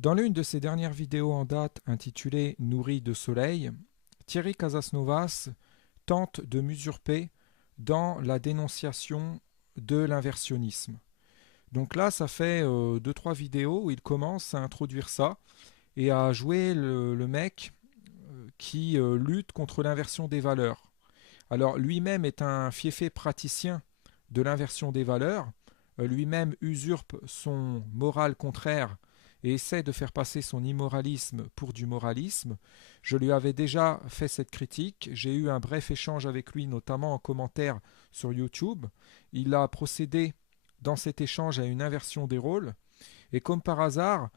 Dans l'une de ses dernières vidéos en date intitulée Nourri de soleil, Thierry Casasnovas tente de m'usurper dans la dénonciation de l'inversionnisme. Donc là, ça fait 2-3 vidéos où il commence à introduire ça et à jouer le mec qui lutte contre l'inversion des valeurs. Alors lui-même est un fiefé praticien de l'inversion des valeurs, lui-même usurpe son moral contraire et essaie de faire passer son immoralisme pour du moralisme. Je lui avais déjà fait cette critique, j'ai eu un bref échange avec lui, notamment en commentaire sur YouTube. Il a procédé dans cet échange à une inversion des rôles, et comme par hasard,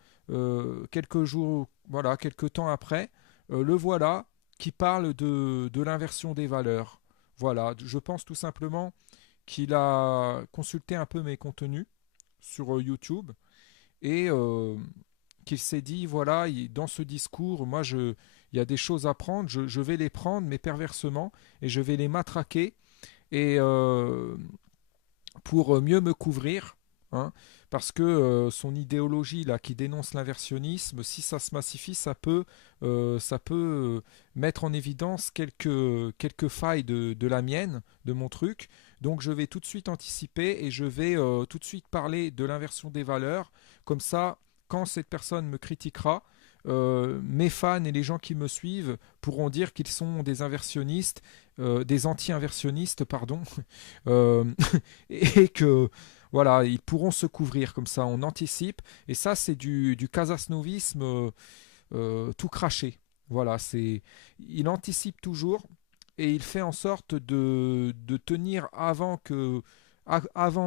quelques jours, voilà, quelques temps après, le voilà qui parle de l'inversion des valeurs. Voilà, je pense tout simplement qu'il a consulté un peu mes contenus sur YouTube et qu'il s'est dit, voilà, dans ce discours, il y a des choses à prendre, je vais les prendre, mais perversement, et je vais les matraquer, et pour mieux me couvrir, hein, parce que son idéologie là qui dénonce l'inversionnisme, si ça se massifie, ça peut mettre en évidence quelques failles de la mienne, de mon truc. Donc je vais tout de suite anticiper et je vais tout de suite parler de l'inversion des valeurs. Comme ça, quand cette personne me critiquera, mes fans et les gens qui me suivent pourront dire qu'ils sont des inversionnistes, des anti-inversionnistes, pardon, euh, et que voilà, ils pourront se couvrir comme ça, on anticipe, et ça c'est du casasnovisme tout craché. Voilà, il anticipe toujours et il fait en sorte de tenir avant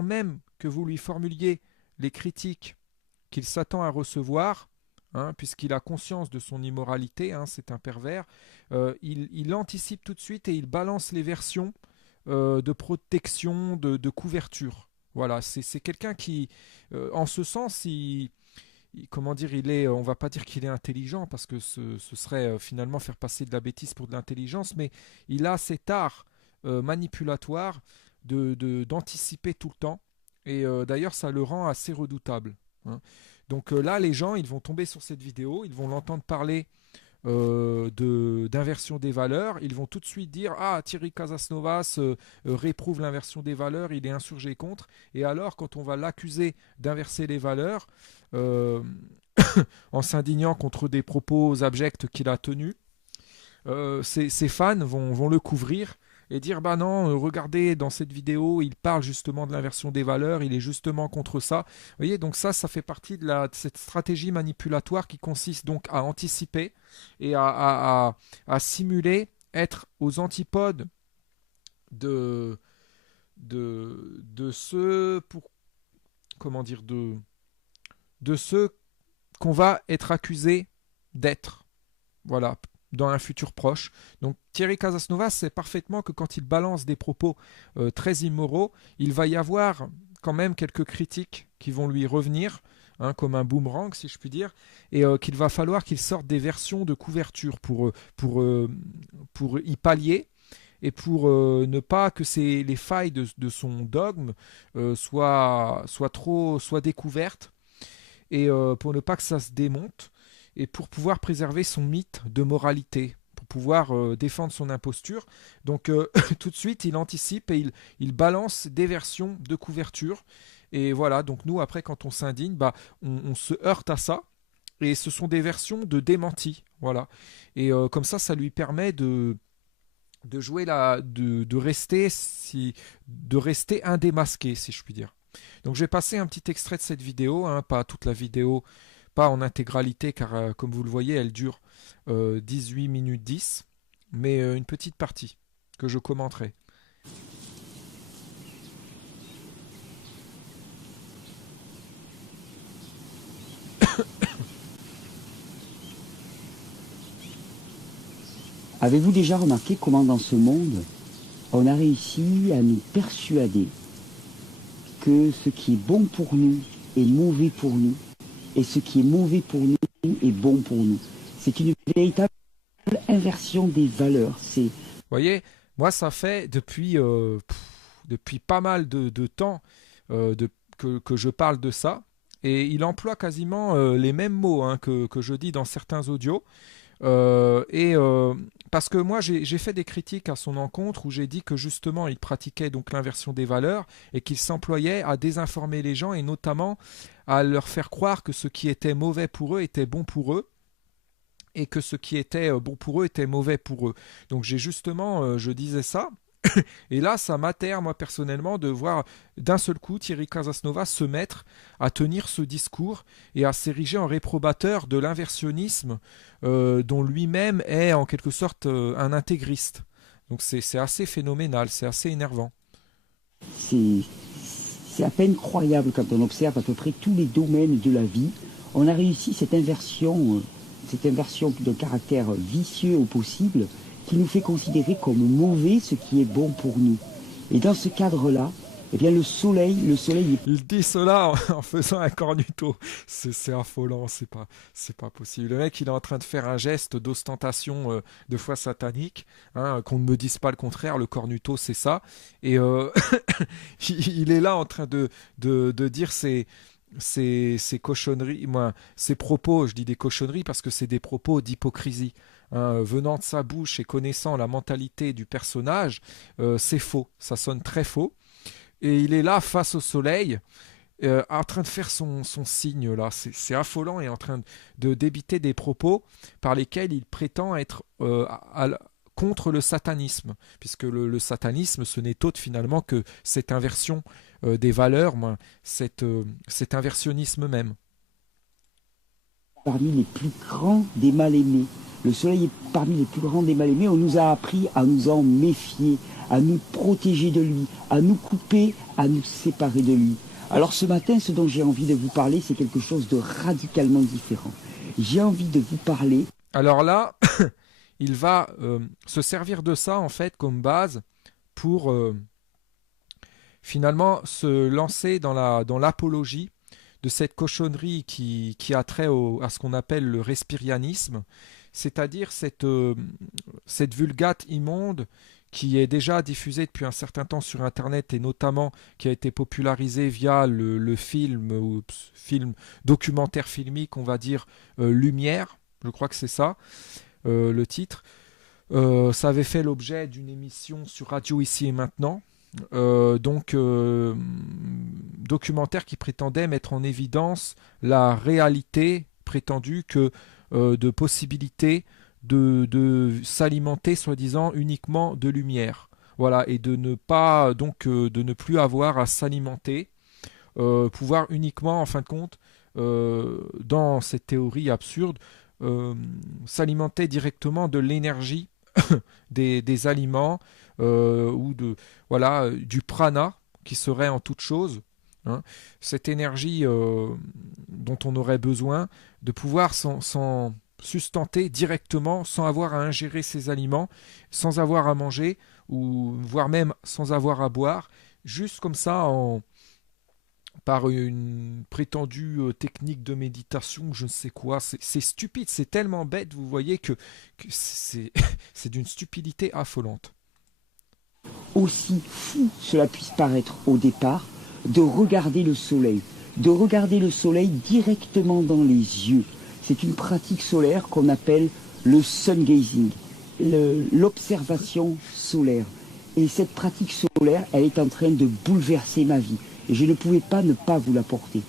même que vous lui formuliez les critiques qu'il s'attend à recevoir, hein, puisqu'il a conscience de son immoralité, hein, c'est un pervers, il anticipe tout de suite et il balance les versions de protection, de couverture. Voilà, c'est quelqu'un qui, en ce sens, comment dire, on va pas dire qu'il est intelligent parce que ce serait finalement faire passer de la bêtise pour de l'intelligence, mais il a cet art manipulatoire d'anticiper tout le temps. Et d'ailleurs, ça le rend assez redoutable, hein. Donc là, les gens, ils vont tomber sur cette vidéo, ils vont l'entendre parler d'inversion des valeurs, ils vont tout de suite dire ah Thierry Casasnovas réprouve l'inversion des valeurs, il est insurgé contre. Et alors quand on va l'accuser d'inverser les valeurs euh, en s'indignant contre des propos abjects qu'il a tenus, ses fans vont le couvrir et dire bah non, regardez dans cette vidéo, il parle justement de l'inversion des valeurs, il est justement contre ça. Vous voyez, donc ça fait partie de cette stratégie manipulatoire qui consiste donc à anticiper et à simuler être aux antipodes de, de ceux pour comment dire de ceux qu'on va être accusé d'être. Voilà, dans un futur proche. Donc Thierry Casasnovas sait parfaitement que quand il balance des propos très immoraux, il va y avoir quand même quelques critiques qui vont lui revenir, hein, comme un boomerang si je puis dire, et qu'il va falloir qu'il sorte des versions de couverture pour y pallier et pour ne pas que les failles de son dogme soient découvertes et pour ne pas que ça se démonte et pour pouvoir préserver son mythe de moralité, pour pouvoir défendre son imposture. Donc tout de suite, il anticipe et il balance des versions de couverture. Et voilà, donc nous, après, quand on s'indigne, bah, on se heurte à ça. Et ce sont des versions de démenti. Voilà. Et comme ça lui permet de jouer de rester indémasqué, si je puis dire. Donc je vais passer un petit extrait de cette vidéo, hein, pas toute la vidéo, pas en intégralité, car comme vous le voyez, elle dure 18 minutes 10, mais une petite partie que je commenterai. Avez-vous déjà remarqué comment dans ce monde, on a réussi à nous persuader que ce qui est bon pour nous est mauvais pour nous, et ce qui est mauvais pour nous est bon pour nous. C'est une véritable inversion des valeurs. Vous voyez, moi ça fait depuis pas mal de temps que je parle de ça, Et il emploie quasiment les mêmes mots hein, que je dis dans certains audios. Parce que moi j'ai fait des critiques à son encontre où j'ai dit que justement il pratiquait donc l'inversion des valeurs et qu'il s'employait à désinformer les gens et notamment à leur faire croire que ce qui était mauvais pour eux était bon pour eux et que ce qui était bon pour eux était mauvais pour eux. Donc j'ai justement, je disais ça. Et là, ça m'atterre, moi, personnellement, de voir d'un seul coup Thierry Casasnovas se mettre à tenir ce discours et à s'ériger en réprobateur de l'inversionnisme dont lui-même est en quelque sorte un intégriste. Donc c'est assez phénoménal, c'est assez énervant. C'est à peine croyable quand on observe à peu près tous les domaines de la vie. On a réussi cette inversion de caractère vicieux au possible, qui nous fait considérer comme mauvais ce qui est bon pour nous. Et dans ce cadre-là, eh bien le soleil est... Il dit cela en faisant un cornuto. C'est affolant, c'est pas possible. Le mec, il est en train de faire un geste d'ostentation de foi satanique, hein, qu'on ne me dise pas le contraire, le cornuto, c'est ça. Et il est là en train de dire ces cochonneries, moi, ces propos, je dis des cochonneries parce que c'est des propos d'hypocrisie. Hein, venant de sa bouche et connaissant la mentalité du personnage, c'est faux, ça sonne très faux. Et il est là face au soleil, en train de faire son signe là, c'est affolant et en train de débiter des propos par lesquels il prétend être contre le satanisme, puisque le satanisme ce n'est autre finalement que cette inversion des valeurs, cet inversionnisme même. Parmi les plus grands des mal-aimés. Le soleil est parmi les plus grands des mal-aimés. On nous a appris à nous en méfier, à nous protéger de lui, à nous couper, à nous séparer de lui. Alors ce matin, ce dont j'ai envie de vous parler, c'est quelque chose de radicalement différent. J'ai envie de vous parler... Alors là, il va se servir de ça en fait comme base pour finalement se lancer dans l'apologie de cette cochonnerie qui a trait à ce qu'on appelle le respirianisme, c'est-à-dire cette vulgate immonde qui est déjà diffusée depuis un certain temps sur Internet et notamment qui a été popularisée via le film documentaire filmique, on va dire Lumière, je crois que c'est ça le titre. Ça avait fait l'objet d'une émission sur Radio Ici et Maintenant. Documentaire qui prétendait mettre en évidence la réalité prétendue que de possibilités de s'alimenter soi-disant uniquement de lumière. Voilà, et de ne pas de ne plus avoir à s'alimenter, pouvoir uniquement en fin de compte dans cette théorie absurde s'alimenter directement de l'énergie des aliments ou du prana qui serait en toute chose, hein, cette énergie dont on aurait besoin de pouvoir s'en sustenter directement sans avoir à ingérer ces aliments, sans avoir à manger ou voire même sans avoir à boire, juste comme ça par une prétendue technique de méditation, je ne sais quoi. C'est stupide, c'est tellement bête, vous voyez que c'est d'une stupidité affolante. Aussi fou cela puisse paraître au départ, de regarder le soleil directement dans les yeux. C'est une pratique solaire qu'on appelle le sun gazing, l'observation solaire. Et cette pratique solaire, elle est en train de bouleverser ma vie. Et je ne pouvais pas ne pas vous l'apporter.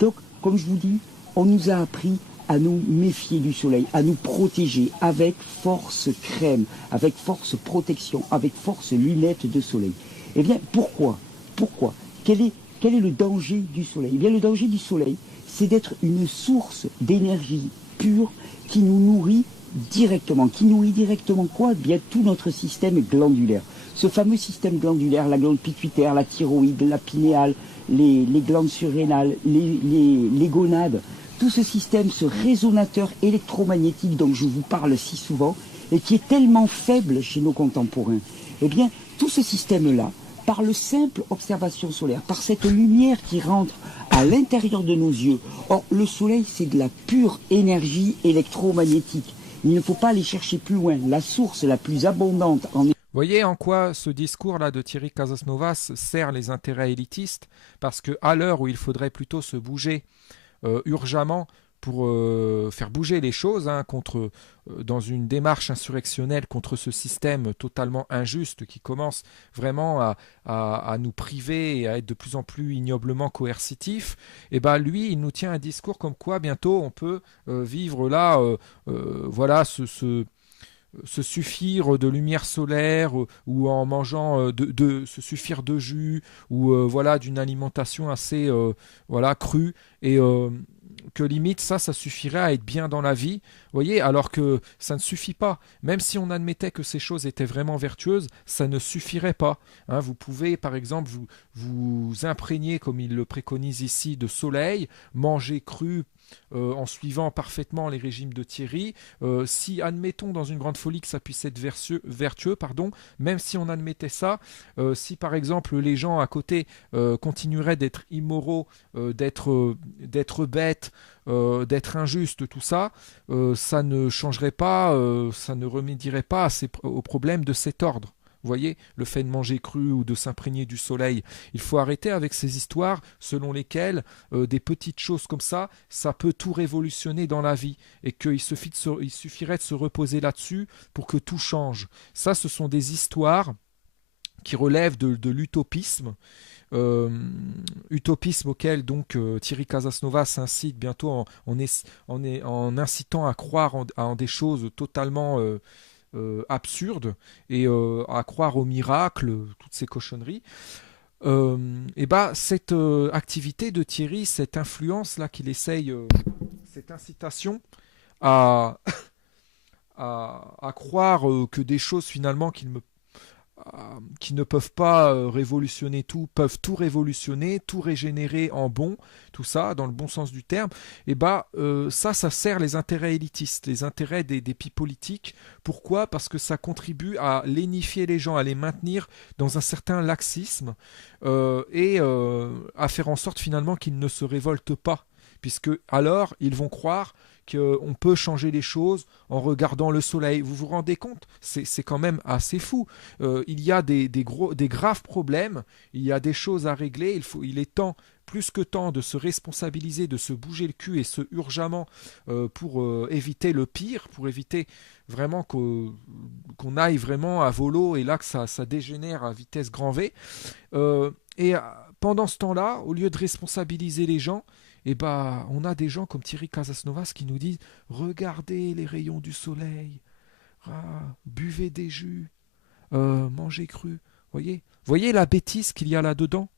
Donc, comme je vous dis, on nous a appris à nous méfier du soleil, à nous protéger avec force crème, avec force protection, avec force lunettes de soleil. Eh bien, pourquoi quel est le danger du soleil? Eh bien, le danger du soleil, c'est d'être une source d'énergie pure qui nous nourrit directement. Qui nourrit directement quoi? Eh bien, tout notre système glandulaire. Ce fameux système glandulaire, la glande pituitaire, la thyroïde, la pinéale, les glandes surrénales, les gonades, tout ce système, ce résonateur électromagnétique dont je vous parle si souvent, et qui est tellement faible chez nos contemporains, eh bien, tout ce système-là, par le simple observation solaire, par cette lumière qui rentre à l'intérieur de nos yeux. Or, le soleil, c'est de la pure énergie électromagnétique. Il ne faut pas aller chercher plus loin. La source la plus abondante en... Voyez en quoi ce discours-là de Thierry Casasnovas sert les intérêts élitistes, parce qu'à l'heure où il faudrait plutôt se bouger urgemment pour faire bouger les choses dans une démarche insurrectionnelle contre ce système totalement injuste qui commence vraiment à nous priver et à être de plus en plus ignoblement coercitif, et ben lui, il nous tient un discours comme quoi bientôt on peut vivre là, voilà, se suffire de lumière solaire ou en mangeant se suffire de jus ou voilà d'une alimentation assez voilà crue et que limite ça suffirait à être bien dans la vie, vous voyez, alors que ça ne suffit pas. Même si on admettait que ces choses étaient vraiment vertueuses, ça ne suffirait pas. Hein, vous pouvez par exemple vous imprégner, comme il le préconise ici, de soleil, manger cru en suivant parfaitement les régimes de Thierry. Si admettons dans une grande folie que ça puisse être vertueux, pardon, même si on admettait ça, si par exemple les gens à côté continueraient d'être immoraux, d'être bêtes, d'être injustes, tout ça, ça ne changerait pas, ça ne remédierait pas aux problèmes de cet ordre. Vous voyez, le fait de manger cru ou de s'imprégner du soleil. Il faut arrêter avec ces histoires selon lesquelles des petites choses comme ça peut tout révolutionner dans la vie et qu'il suffirait de se reposer là-dessus pour que tout change. Ça, ce sont des histoires qui relèvent de l'utopisme. Utopisme auquel donc Thierry Casasnovas s'incite bientôt en incitant à croire en des choses totalement absurde et à croire au miracle, toutes ces cochonneries. Et bah cette activité de Thierry, cette influence là qu'il essaye, cette incitation à à croire que des choses finalement qui ne peuvent pas révolutionner tout, peuvent tout révolutionner, tout régénérer en bon, tout ça, dans le bon sens du terme, et bah ça sert les intérêts élitistes, les intérêts des pis politiques. Pourquoi ? Parce que ça contribue à lénifier les gens, à les maintenir dans un certain laxisme et à faire en sorte finalement qu'ils ne se révoltent pas, puisque alors ils vont croire qu'on peut changer les choses en regardant le soleil. Vous vous rendez compte ? C'est quand même assez fou. Il y a des graves problèmes, il y a des choses à régler, il est temps, plus que temps, de se responsabiliser, de se bouger le cul et ce urgemment pour éviter le pire, pour éviter vraiment qu'on aille vraiment à volo et là que ça dégénère à vitesse grand V. Et pendant ce temps-là, au lieu de responsabiliser les gens, et bah, on a des gens comme Thierry Casasnovas qui nous disent regardez les rayons du soleil, buvez des jus, mangez cru. Voyez la bêtise qu'il y a là-dedans.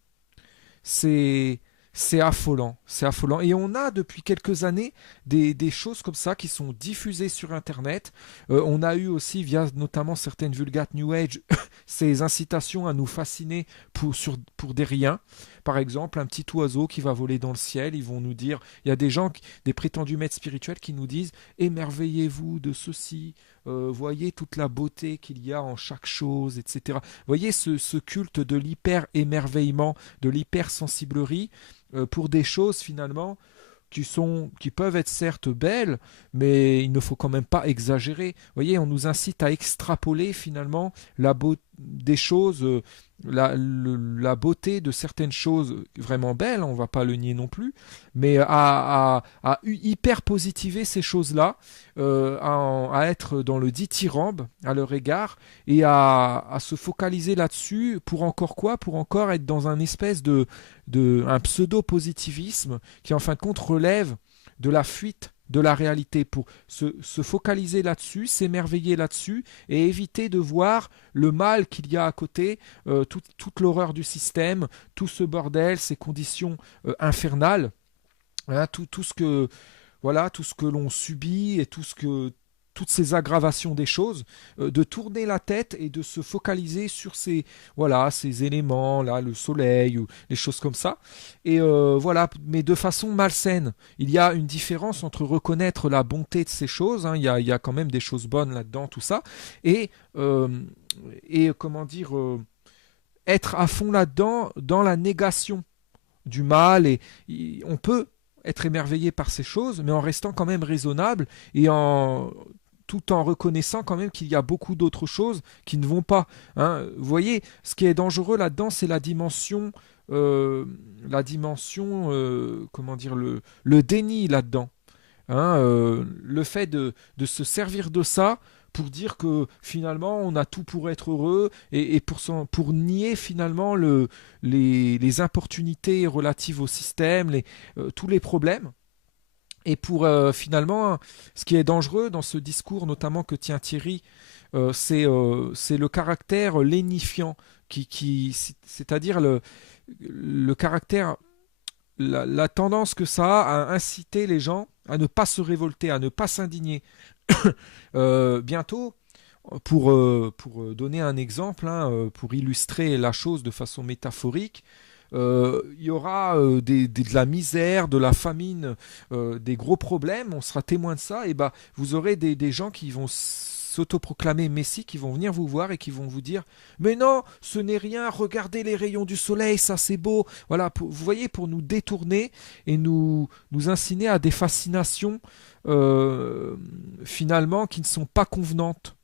C'est c'est affolant, c'est affolant. Et on a depuis quelques années des choses comme ça qui sont diffusées sur Internet. On a eu aussi, via notamment certaines vulgates New Age, ces incitations à nous fasciner pour des riens. Par exemple, un petit oiseau qui va voler dans le ciel, ils vont nous dire, il y a des gens, des prétendus maîtres spirituels qui nous disent, émerveillez-vous de ceci, voyez toute la beauté qu'il y a en chaque chose, etc. Voyez ce culte de l'hyper-émerveillement, de l'hyper-sensiblerie pour des choses finalement qui peuvent être certes belles, mais il ne faut quand même pas exagérer. Vous voyez, on nous incite à extrapoler finalement des choses, la beauté de certaines choses vraiment belles, on ne va pas le nier non plus, mais à hyper positiver ces choses-là, à être dans le dithyrambe à leur égard et à se focaliser là-dessus pour encore quoi ? Pour encore être dans un espèce un pseudo-positivisme qui en fin de compte relève de la fuite de la réalité, pour se focaliser là-dessus, s'émerveiller là-dessus et éviter de voir le mal qu'il y a à côté, toute l'horreur du système, tout ce bordel, ces conditions infernales, hein, tout ce que voilà, tout ce que l'on subit et toutes ces aggravations des choses, de tourner la tête et de se focaliser sur ces éléments, là, le soleil ou les choses comme ça. Et voilà, mais de façon malsaine. Il y a une différence entre reconnaître la bonté de ces choses, hein, il y a quand même des choses bonnes là-dedans, tout ça, et comment dire, être à fond là-dedans, dans la négation du mal. Et on peut être émerveillé par ces choses, mais en restant quand même raisonnable et tout en reconnaissant quand même qu'il y a beaucoup d'autres choses qui ne vont pas. Hein. Vous voyez, ce qui est dangereux là-dedans, c'est la dimension euh, la dimension, comment dire, le déni là-dedans. Hein, le fait de se servir de ça pour dire que finalement on a tout pour être heureux et pour nier finalement les importunités relatives au système, tous les problèmes. Et pour finalement, ce qui est dangereux dans ce discours, notamment que tient Thierry, c'est le caractère lénifiant, c'est-à-dire le caractère, la tendance que ça a à inciter les gens à ne pas se révolter, à ne pas s'indigner. Bientôt, pour donner un exemple, hein, pour illustrer la chose de façon métaphorique, il y aura de la misère, de la famine, des gros problèmes, on sera témoin de ça, et bah, vous aurez des gens qui vont s'autoproclamer Messie, qui vont venir vous voir et qui vont vous dire mais non, ce n'est rien, regardez les rayons du soleil, ça c'est beau. Voilà, vous voyez, pour nous détourner et nous inciter à des fascinations euh, finalement qui ne sont pas convenantes.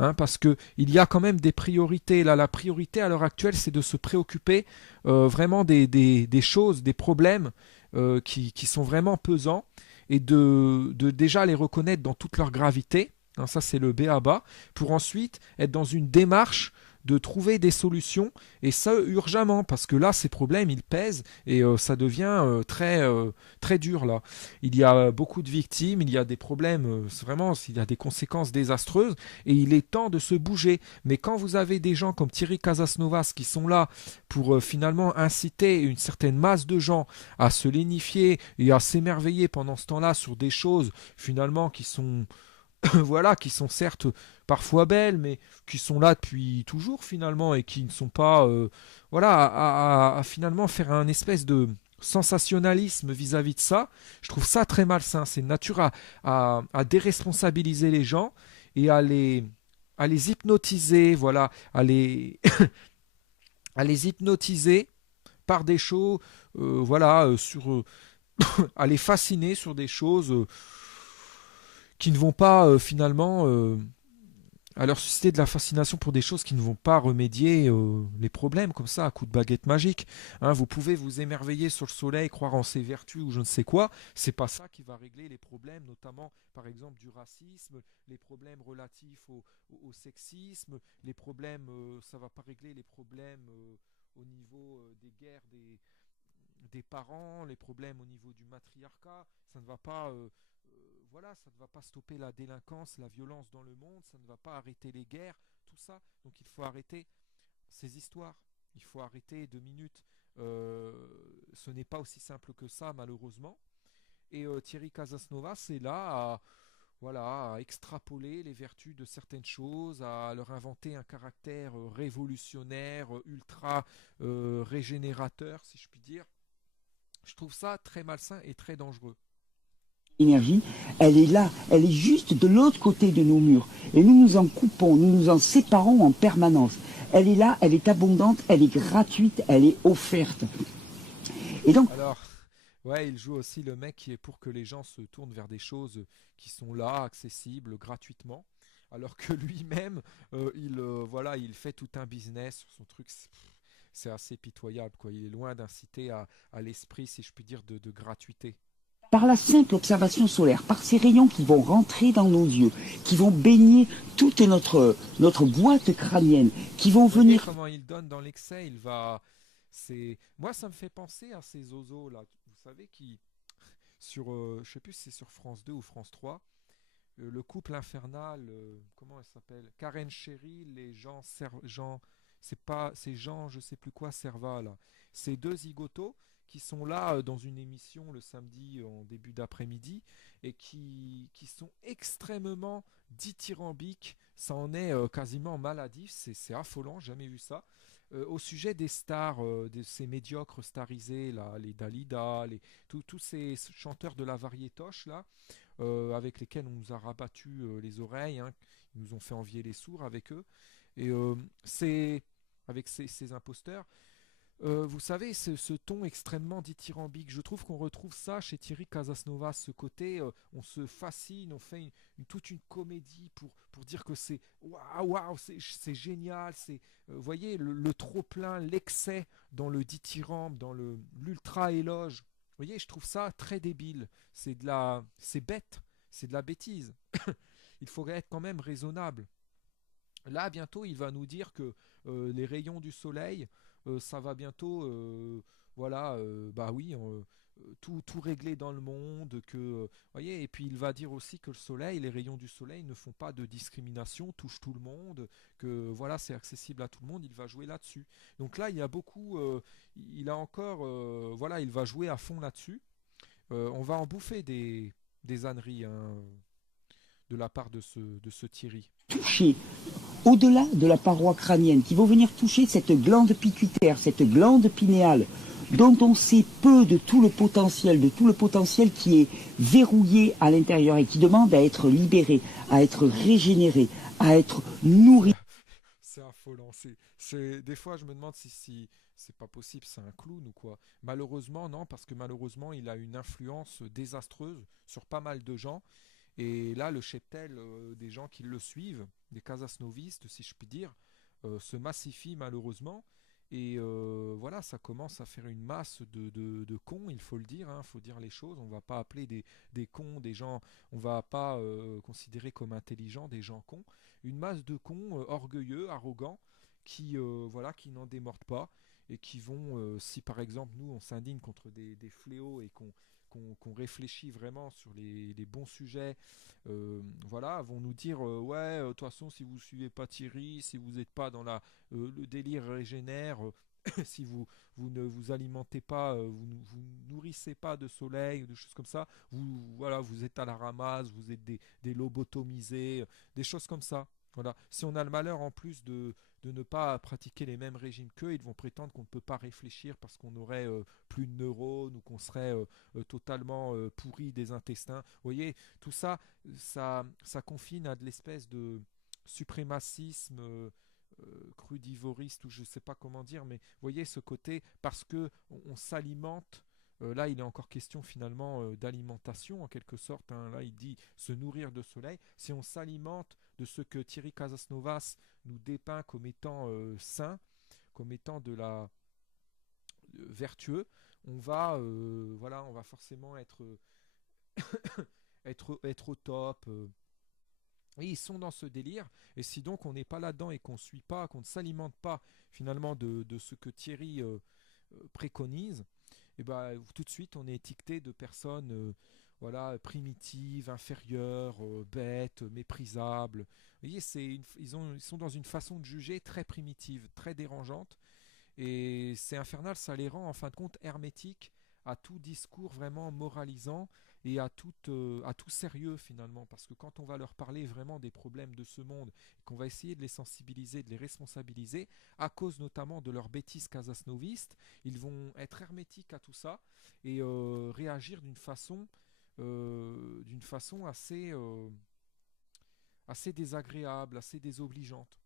Hein, parce que il y a quand même des priorités. Là, la priorité à l'heure actuelle, c'est de se préoccuper vraiment des choses, des problèmes qui sont vraiment pesants et de déjà les reconnaître dans toute leur gravité. Hein, ça, c'est le B à bas. Pour ensuite être dans une démarche de trouver des solutions, et ça urgemment, parce que là, ces problèmes, ils pèsent, et ça devient très dur, là. Il y a beaucoup de victimes, il y a des problèmes, vraiment, il y a des conséquences désastreuses, et il est temps de se bouger. Mais quand vous avez des gens comme Thierry Casasnovas qui sont là pour finalement inciter une certaine masse de gens à se lénifier et à s'émerveiller pendant ce temps-là sur des choses finalement qui sont voilà, qui sont certes parfois belles, mais qui sont là depuis toujours finalement et qui ne sont pas, voilà, à finalement faire un espèce de sensationnalisme vis-à-vis de ça. Je trouve ça très malsain. C'est de nature à déresponsabiliser les gens et à les hypnotiser, voilà, à les hypnotiser par des shows, voilà, à les fasciner sur des choses qui ne vont pas finalement à leur susciter de la fascination pour des choses qui ne vont pas remédier les problèmes comme ça à coup de baguette magique. Hein, vous pouvez vous émerveiller sur le soleil, croire en ses vertus ou je ne sais quoi. C'est pas ça qui va régler les problèmes, notamment par exemple du racisme, les problèmes relatifs au sexisme, les problèmes, ça va pas régler les problèmes au niveau des guerres des parents, les problèmes au niveau du matriarcat. Ça ne va pas voilà, ça ne va pas stopper la délinquance, la violence dans le monde, ça ne va pas arrêter les guerres, tout ça. Donc il faut arrêter ces histoires. Il faut arrêter 2 minutes. Ce n'est pas aussi simple que ça, malheureusement. Et Thierry Casasnova, c'est là voilà, à extrapoler les vertus de certaines choses, à leur inventer un caractère révolutionnaire, ultra régénérateur, si je puis dire. Je trouve ça très malsain et très dangereux. Énergie, elle est là, elle est juste de l'autre côté de nos murs. Et nous nous en coupons, nous nous en séparons en permanence. Elle est là, elle est abondante, elle est gratuite, elle est offerte. Et donc, Alors, ouais, il joue aussi le mec qui est pour que les gens se tournent vers des choses qui sont là, accessibles gratuitement, alors que lui-même, voilà, il fait tout un business sur son truc. C'est assez pitoyable, quoi. Il est loin d'inciter à l'esprit, si je puis dire, de gratuité. par la simple observation solaire, par ces rayons qui vont rentrer dans nos yeux, qui vont baigner toute notre boîte crânienne, qui vont Vous voyez venir. comment il donne dans l'excès, moi, ça me fait penser à ces oiseaux là. Vous savez qui sur, je sais plus si c'est sur France 2 ou France 3, le couple infernal, comment elle s'appelle? Karen Cheryl et Jean, c'est Jean, je sais plus quoi, Serva là. Ces deux zigotos qui sont là dans une émission le samedi en début d'après-midi et qui sont extrêmement dithyrambiques. Ça en est quasiment maladif, c'est affolant, jamais vu ça. Au sujet des stars, de ces médiocres starisés là, les Dalida, tous ces chanteurs de la variétoche là, avec lesquels on nous a rabattu les oreilles, hein, ils nous ont fait envier les sourds avec eux. Et c'est avec ces imposteurs. Vous savez, ce ton extrêmement dithyrambique, je trouve qu'on retrouve ça chez Thierry Casasnovas, ce côté, on se fascine, on fait toute une comédie pour dire que c'est waouh, waouh, c'est génial, vous voyez, le trop-plein, l'excès dans le dithyrambe, dans l'ultra-éloge. Vous voyez, je trouve ça très débile, c'est bête, c'est de la bêtise. Il faudrait être quand même raisonnable. Là, bientôt, il va nous dire que les rayons du soleil, ça va bientôt, voilà, bah oui, tout régler dans le monde, voyez, et puis il va dire aussi que le soleil, les rayons du soleil ne font pas de discrimination, touchent tout le monde, que voilà, c'est accessible à tout le monde, il va jouer là-dessus. Donc là, il y a beaucoup, il a encore, voilà, il va jouer à fond là-dessus. On va en bouffer des âneries hein, de la part de ce Thierry. Toucher au-delà de la paroi crânienne, qui vont venir toucher cette glande pituitaire, cette glande pinéale, dont on sait peu de tout le potentiel qui est verrouillé à l'intérieur et qui demande à être libéré, à être régénéré, à être nourri. C'est affolant. Des fois, je me demande si c'est pas possible, c'est un clown ou quoi. Malheureusement, non, parce que malheureusement, il a une influence désastreuse sur pas mal de gens. Et là, le cheptel des gens qui le suivent, des casasnovistes, si je puis dire, se massifie malheureusement. Et voilà, ça commence à faire une masse de cons, il faut le dire, il faut dire les choses. On ne va pas appeler des cons, des gens, on ne va pas considérer comme intelligents des gens cons. Une masse de cons orgueilleux, arrogants, voilà, qui n'en démordent pas et qui vont, si par exemple nous on s'indigne contre des fléaux et qu'on réfléchit vraiment sur les bons sujets, voilà, vont nous dire ouais, de toute façon, si vous suivez pas Thierry, si vous n'êtes pas dans le délire régénère, si vous ne vous alimentez pas, vous nourrissez pas de soleil, de choses comme ça, voilà, vous êtes à la ramasse, vous êtes des lobotomisés, des choses comme ça. Voilà. Si on a le malheur en plus de ne pas pratiquer les mêmes régimes qu'eux, ils vont prétendre qu'on ne peut pas réfléchir parce qu'on aurait plus de neurones ou qu'on serait totalement pourri des intestins. Vous voyez, tout ça, ça confine à de l'espèce de suprémacisme crudivoriste ou je ne sais pas comment dire, mais vous voyez ce côté, parce que on s'alimente, là il est encore question finalement d'alimentation en quelque sorte, hein. Là il dit se nourrir de soleil, si on s'alimente de ce que Thierry Casasnovas nous dépeint comme étant sain, comme étant de la vertueux, voilà, on va forcément être au top. Et ils sont dans ce délire, et si donc on n'est pas là-dedans et qu'on suit pas, qu'on ne s'alimente pas finalement de ce que Thierry préconise, et ben tout de suite on est étiqueté de personnes voilà, primitives, inférieures, bêtes, méprisables. Vous voyez, ils sont dans une façon de juger très primitive, très dérangeante, et c'est infernal, ça les rend en fin de compte hermétiques à tout discours vraiment moralisant et à tout sérieux finalement. Parce que quand on va leur parler vraiment des problèmes de ce monde, et qu'on va essayer de les sensibiliser, de les responsabiliser, à cause notamment de leur bêtise casasnoviste, ils vont être hermétiques à tout ça et réagir d'une façon assez désagréable, assez désobligeante.